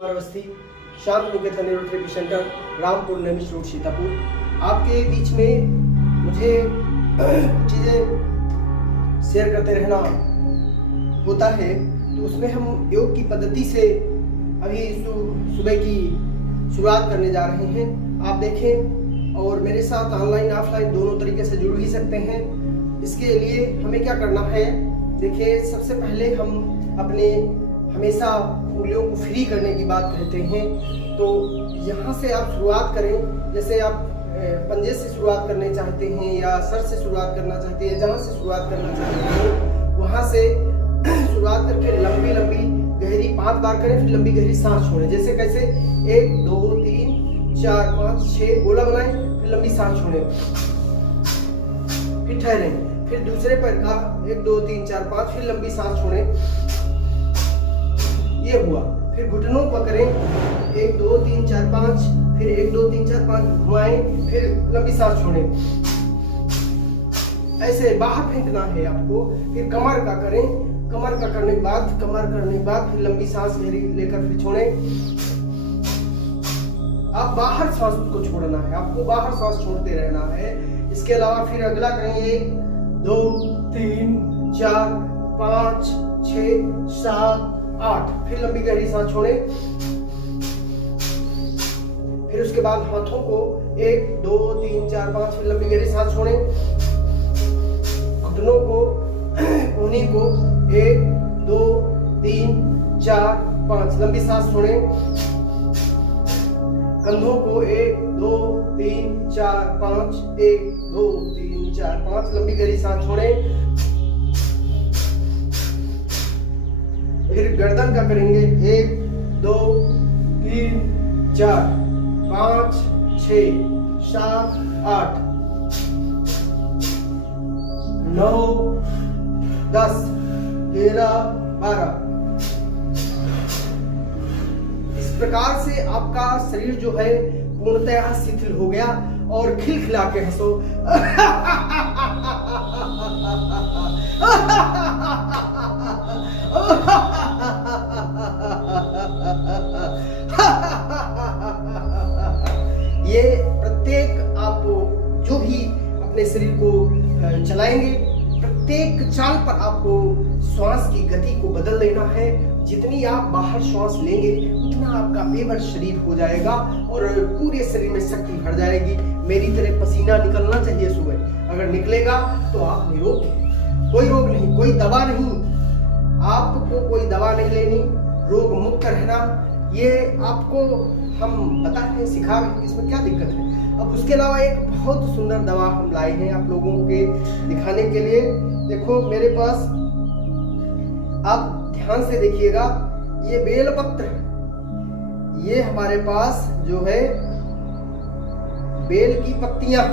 अवस्थी शांत निकेतन neurotherapy centre, Rampur Namish road, Sitapur. आपके बीच में मुझे चीज़ें शेयर करते रहना होता है, तो उसमें हम योग की पद्धति से अभी सुबह की शुरुआत करने जा रहे हैं। आप देखें और मेरे साथ ऑनलाइन ऑफलाइन दोनों तरीके से जुड़ भी सकते हैं। इसके लिए हमें क्या करना है, देखिए सबसे पहले हम अपने हमेशा उंगलियों को फ्री करने की बात कहते हैं, तो यहाँ से आप शुरुआत करें। जैसे आप पंजे से शुरुआत करना चाहते हैं या सर से शुरुआत करना चाहते हैं, जहाँ से शुरुआत करना चाहते हैं वहाँ से शुरुआत करके लंबी लंबी गहरी 5 बार करें, फिर लंबी गहरी सांस छोड़ें। जैसे कैसे 1 2 3 4 5 6 गोला बनाएं, फिर लंबी सांस छोड़ें, फिर ठहरें, फिर दूसरे पैर का 1 2 3 4 5, फिर लंबी सांस छोड़ें। ये हुआ। फिर घुटनों पकड़ें 1 2 3 4 5, फिर 1 2 3 4 5 घुमाएं, फिर लंबी सांस छोड़ें। ऐसे बाहर फेंकना है आपको। फिर कमर का करें, कमर का करने के बाद फिर लंबी सांस गहरी लेकर फिर छोड़ें। आप बाहर सांस को छोड़ना है, आपको बाहर सांस छोड़ते रहना है। इसके अलावा फिर अगला करेंगे 1 2 3 4 5 6 7 8, फिर लंबी गहरी सांस छोड़ें। फिर उसके बाद हाथों को 1 2 3 4 5, फिर लंबी गहरी सांस छोड़ें। घुटनों को कोहनी को 1 2 3 4 5, लंबी सांस छोड़ें। कंधों को 1 2 3 4 5, 1 2 3 4 5, लंबी गहरी सांस छोड़ें। फिर गर्दन का करेंगे 1 2 3 4 5 6 7 8 9 10 11 12। इस प्रकार से आपका शरीर जो है पूर्णतः शिथिल हो गया और खिलखिला के हंसो। ये प्रत्येक आप जो भी अपने शरीर को चलाएंगे, प्रत्येक चाल पर आपको श्वास की गति को बदल देना है। जितनी आप बाहर श्वास लेंगे उतना आपका बेबर शरीर हो जाएगा और पूरे शरीर में शक्ति भर जाएगी। मेरी तरह पसीना निकलना चाहिए सुबह, अगर निकलेगा तो आप निरोग हैं। कोई रोग नहीं, कोई दवा नहीं, आपको कोई दवा नहीं लेनी, रोग मुक्त रहना, ये आपको हम बताते हैं, सिखा, इसमें क्या दिक्कत है। अब उसके अलावा एक बहुत सुंदर दवा हम लाए हैं आप लोगों के दिखाने के लिए। देखो मेरे पास, आप ध्यान से देखिएगा, ये बेलपत्र, ये हमारे पास जो है बेल की पत्तियां,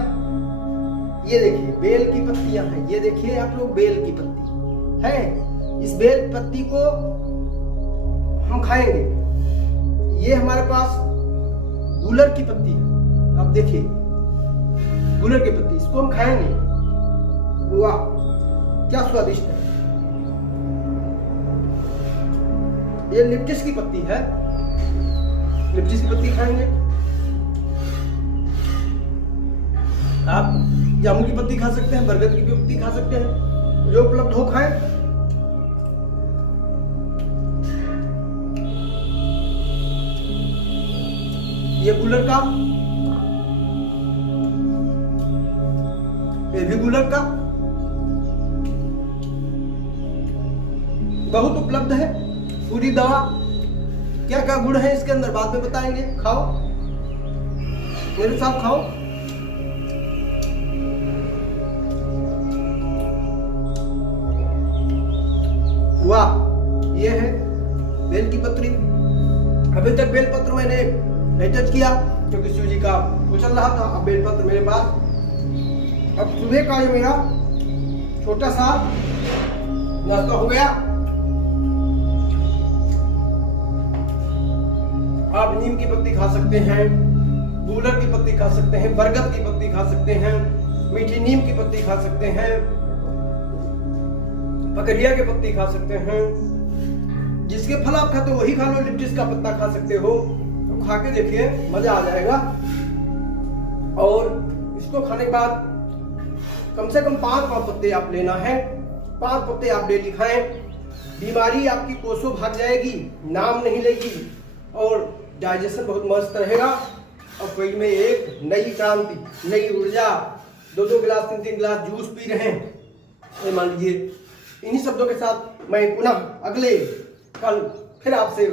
ये देखिए बेल की पत्तियां हैं। ये देखिए आप लोग, बेल की पत्ती है। इस बेल पत्ती को हम खाएंगे। ये हमारे पास गुलर की पत्ती है, आप देखिए गुलर की पत्ती, इसको हम खाएंगे। वाह क्या स्वादिष्ट है। ये लिप्टिस की पत्ती है, लिप्टिस की पत्ती खाएंगे। आप जामुन की पत्ती खा सकते हैं, बरगद की पत्ती खा सकते हैं, जो उपलब्ध हो खाएं। ये गुलर का, ये भी गुलर का, बहुत उपलब्ध है पूरी दवा। क्या क्या गुण है इसके अंदर बाद में बताएंगे। खाओ, मेरे साथ खाओ। वाह, ये है बेल की पत्री। अभी तक बेलपत्र मैंने नहीं टच किया क्योंकि शिव जी का वो चल रहा था। अब बेलपत्र मेरे पास, अब सुबह का ये मेरा छोटा सा नाश्ता हो गया। आप नीम की पत्ती खा सकते हैं, गूलर की पत्ती खा सकते हैं, बरगद की पत्ती खा सकते हैं, मीठी नीम की पत्ती खा सकते हैं, पकड़िया की पत्ती खा सकते हैं, जिसके फल आप खाते हो वही खा लो, लिप्टिस का पत्ता खा सकते हो, तो खा के देखिए मजा आ जाएगा। और इसको खाने के बाद कम से कम 5 पत्ते आप लेना है, 5 पत्ते आप डेली खाएं। बीमारी आपकी कोसों भाग जाएगी, नाम नहीं लेगी और डाइजेशन बहुत मस्त रहेगा। और पेट में एक नई क्रांति, नई ऊर्जा। 2-2 गिलास 3-3 गिलास जूस पी रहे हैं, ये मान लीजिए। इन्हीं शब्दों के साथ मैं पुनः अगले कल फिर आपसे